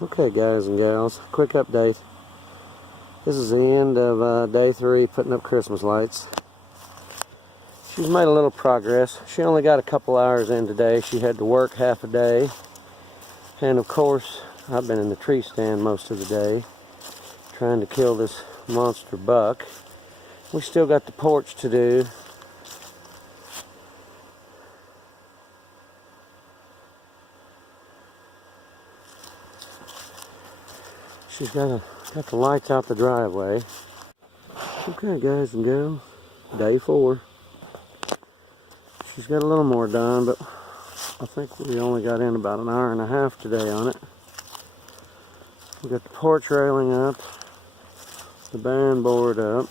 Okay, guys and gals, quick update. This is the end of day 3 putting up Christmas lights. She's made a little progress. She only got a couple hours in today. She had to work half a day. And of course, I've been in the tree stand most of the day trying to kill this monster buck. We still got the porch to do. She's got the lights out the driveway. Okay, guys and gals, day 4. She's got a little more done, but I think we only got in about an hour and a half today on it. We got the porch railing up, the band board up.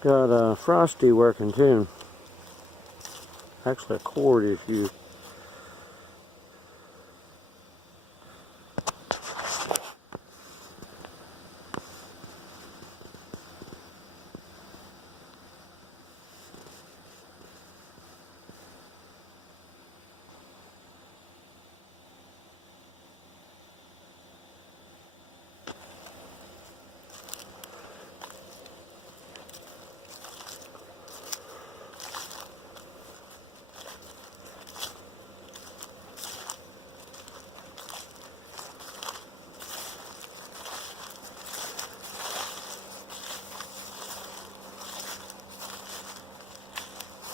Got Frosty working too. Actually, a cord is used.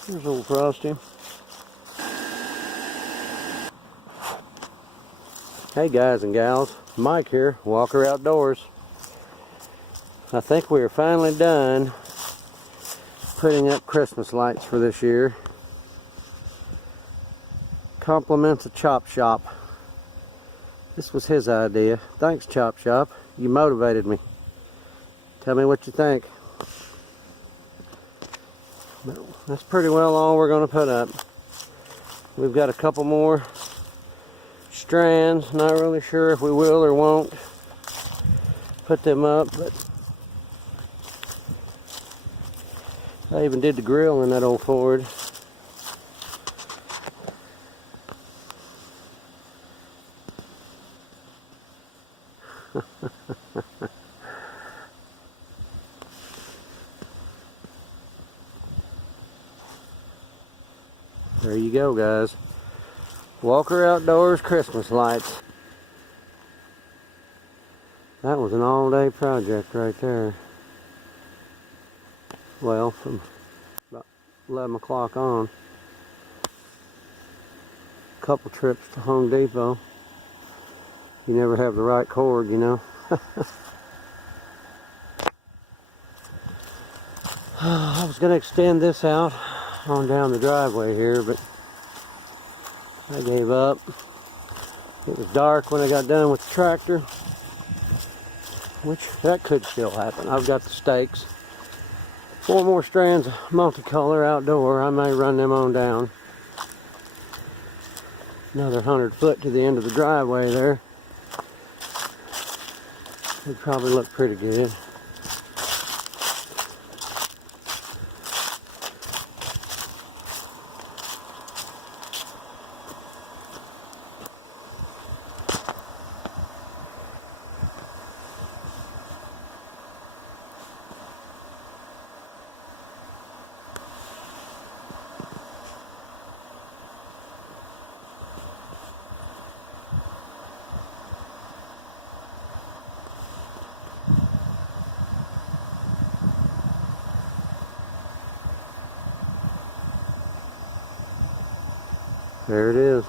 There's old Frosty. Hey guys and gals, Mike here, Walker Outdoors. I think we are finally done putting up Christmas lights for this year. Compliments of Chop Shop. This was his idea. Thanks, Chop Shop. You motivated me. Tell me what you think. But that's pretty well all we're going to put up. We've got a couple more strands. Not really sure if we will or won't put them up, but I even did the grill in that old Ford. There you go, guys. Walker Outdoors Christmas lights. That was an all-day project right there. Well, from about 11 o'clock on. Couple trips to Home Depot. You never have the right cord, you know. I was going to extend this out on down the driveway here, but I gave up. It was dark when I got done with the tractor, which that could still happen. I've got the stakes. 4 more strands of multicolor outdoor. I may run them on down. Another 100 foot to the end of the driveway there. It'd probably look pretty good. There it is.